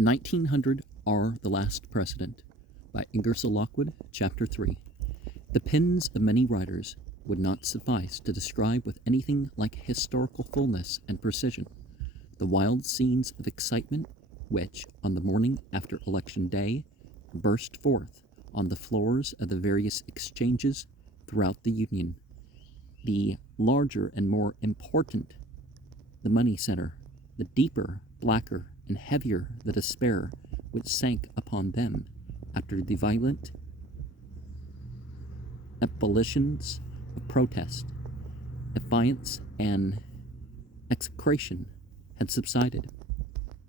1900 Are the Last President by Ingersoll Lockwood, Chapter 3. The pens of many writers would not suffice to describe with anything like historical fullness and precision the wild scenes of excitement which, on the morning after Election Day, burst forth on the floors of the various exchanges throughout the Union. The larger and more important the money center, the deeper, blacker, and heavier the despair which sank upon them after the violent ebullitions of protest, defiance, and execration had subsided.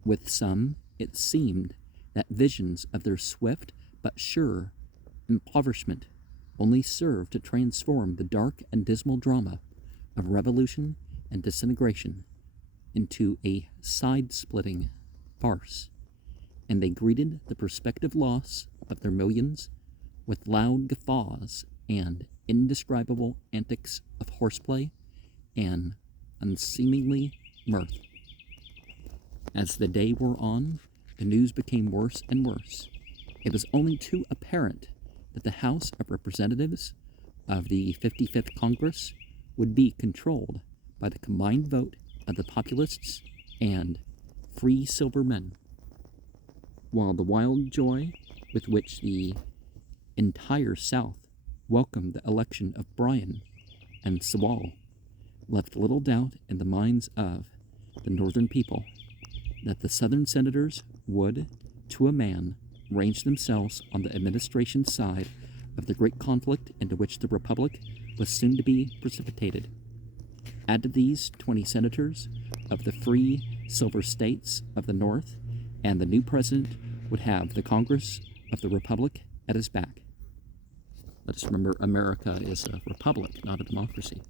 With some, it seemed that visions of their swift but sure impoverishment only served to transform the dark and dismal drama of revolution and disintegration into a side-splitting farce, and they greeted the prospective loss of their millions with loud guffaws and indescribable antics of horseplay and unseemly mirth. As the day wore on, the news became worse and worse. It was only too apparent that the House of Representatives of the 55th Congress would be controlled by the combined vote of the Populists and Free Silver men, while the wild joy with which the entire South welcomed the election of Bryan and Sewall left little doubt in the minds of the Northern people that the Southern senators would, to a man, range themselves on the administration side of the great conflict into which the Republic was soon to be precipitated. Add to these 20 senators of the free silver states of the North, and the new president would have the Congress of the Republic at his back. Let us remember, America is a republic, not a democracy.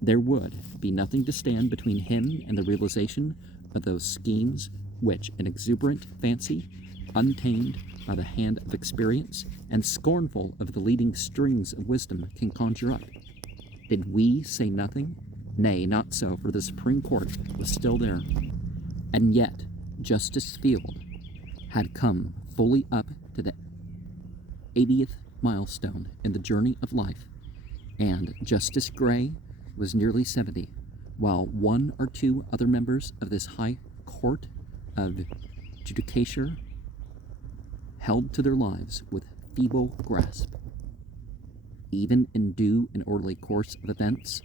There would be nothing to stand between him and the realization of those schemes which an exuberant fancy, untamed by the hand of experience, and scornful of the leading strings of wisdom, can conjure up. Did we say nothing? Nay, not so, for the Supreme Court was still there. And yet, Justice Field had come fully up to the 80th milestone in the journey of life, and Justice Gray was nearly 70, while one or two other members of this high court of judicature held to their lives with feeble grasp. Even in due and orderly course of events,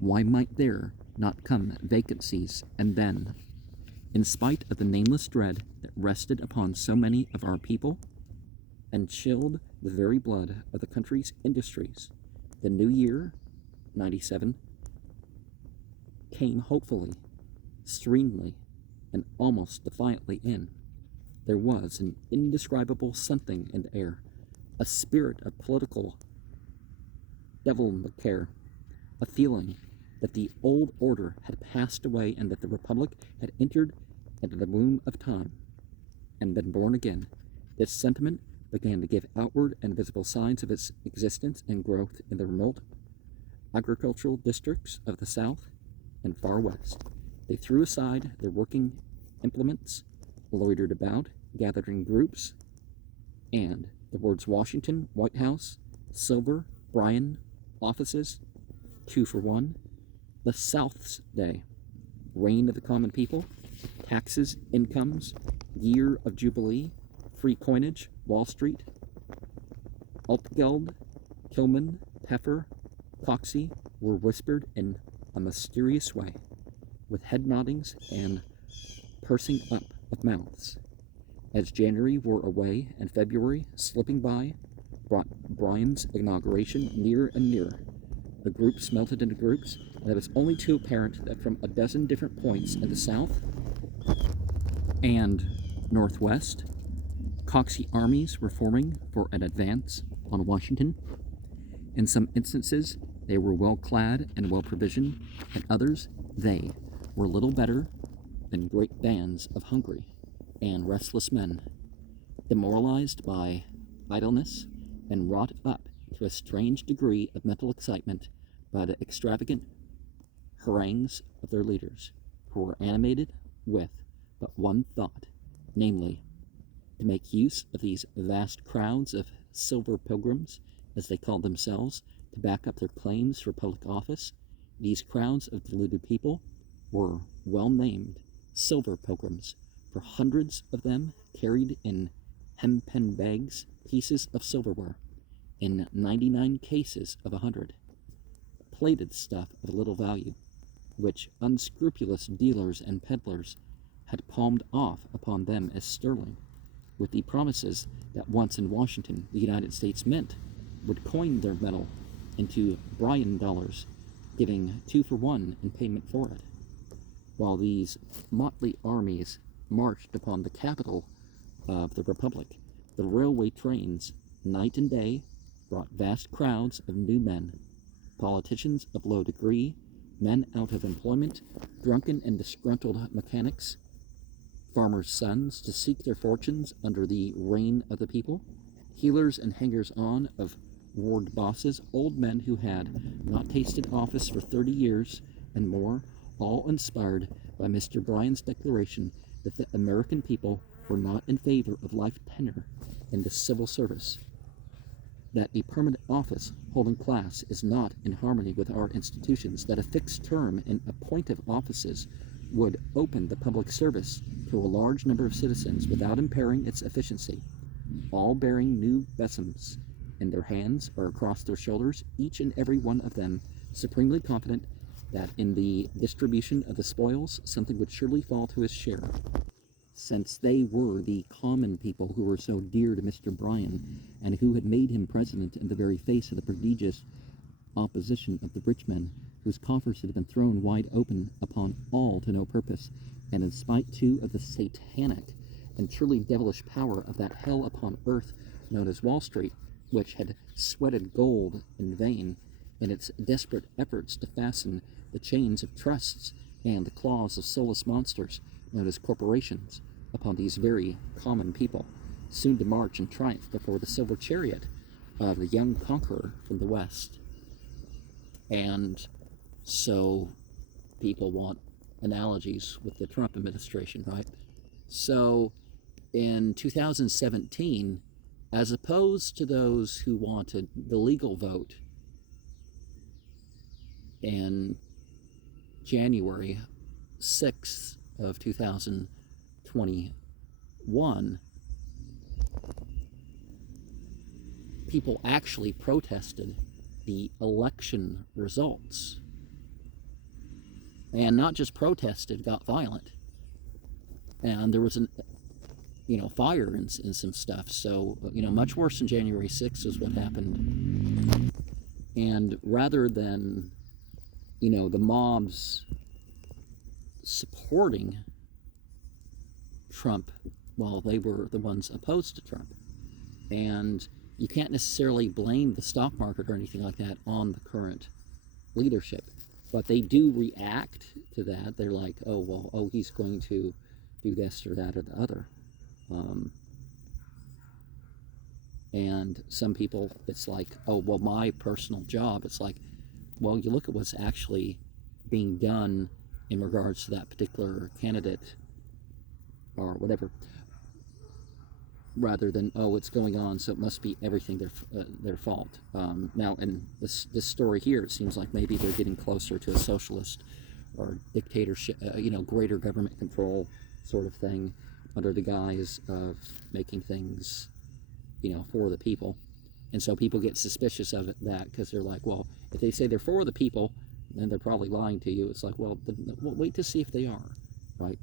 why might there not come vacancies and then, in spite of the nameless dread that rested upon so many of our people and chilled the very blood of the country's industries, the new year, 97, came hopefully, serenely, and almost defiantly in. There was an indescribable something in the air, a spirit of political devil-may-care, a feeling that the old order had passed away and that the Republic had entered into the womb of time and been born again. This sentiment began to give outward and visible signs of its existence and growth in the remote agricultural districts of the South and far West. They threw aside their working implements, loitered about, gathered in groups, and the words Washington, White House, Silver, Bryan, offices, 2 for 1, the South's Day, reign of the common people, taxes, incomes, year of Jubilee, free coinage, Wall Street, Altgeld, Kilman, Peffer, Coxey were whispered in a mysterious way, with head noddings and pursing up of mouths. As January wore away and February, slipping by, brought Bryan's inauguration nearer and nearer. The groups melted into groups, and it was only too apparent that from a dozen different points in the South and Northwest, Coxey armies were forming for an advance on Washington. In some instances, they were well clad and well provisioned, and others, they were little better than great bands of hungry and restless men, demoralized by idleness and wrought up to a strange degree of mental excitement by the extravagant harangues of their leaders, who were animated with but one thought, namely, to make use of these vast crowds of silver pilgrims, as they called themselves, to back up their claims for public office. These crowds of deluded people were well named silver pilgrims, for hundreds of them carried in hempen bags pieces of silverware, in 99 cases of 100, plated stuff of little value, which unscrupulous dealers and peddlers had palmed off upon them as sterling, with the promises that once in Washington the United States Mint would coin their metal into Bryan dollars, giving 2 for 1 in payment for it. While these motley armies marched upon the capital of the Republic, the railway trains, night and day, brought vast crowds of new men, politicians of low degree, men out of employment, drunken and disgruntled mechanics, farmers' sons to seek their fortunes under the reign of the people, healers and hangers-on of ward bosses, old men who had not tasted office for 30 years and more, all inspired by Mr. Bryan's declaration that the American people were not in favor of life tenure in the civil service, that a permanent office holding class is not in harmony with our institutions, that a fixed term in appointive offices would open the public service to a large number of citizens without impairing its efficiency, all bearing new besoms in their hands or across their shoulders, each and every one of them supremely confident that in the distribution of the spoils something would surely fall to his share, since they were the common people who were so dear to Mr. Bryan, and who had made him president in the very face of the prodigious opposition of the rich men, whose coffers had been thrown wide open upon all to no purpose, and in spite too of the satanic and truly devilish power of that hell upon earth known as Wall Street, which had sweated gold in vain in its desperate efforts to fasten the chains of trusts and the claws of soulless monsters known as corporations upon these very common people, soon to march in triumph before the silver chariot of the young conqueror from the West. And so people want analogies with the Trump administration, right? So in 2017, as opposed to those who wanted the legal vote in January 6th of 2021, people actually protested the election results. And not just protested, got violent. And there was fire and some stuff. So, much worse than January 6th is what happened. And rather than, the mobs supporting Trump, well, they were the ones opposed to Trump. And you can't necessarily blame the stock market or anything like that on the current leadership. But they do react to that. They're like, he's going to do this or that or the other. And some people, it's like, my personal job. It's like, well, you look at what's actually being done in regards to that particular candidate or whatever, rather than, it's going on, so it must be everything their fault. Now, in this story here, it seems like maybe they're getting closer to a socialist or dictatorship, greater government control sort of thing, under the guise of making things, for the people. And so people get suspicious of that because they're like, well, if they say they're for the people, then they're probably lying to you. It's like, well, wait to see if they are, right?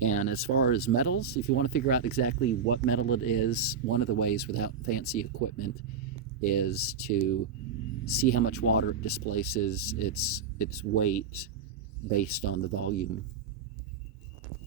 And as far as metals, if you want to figure out exactly what metal it is, one of the ways without fancy equipment is to see how much water it displaces, its weight based on the volume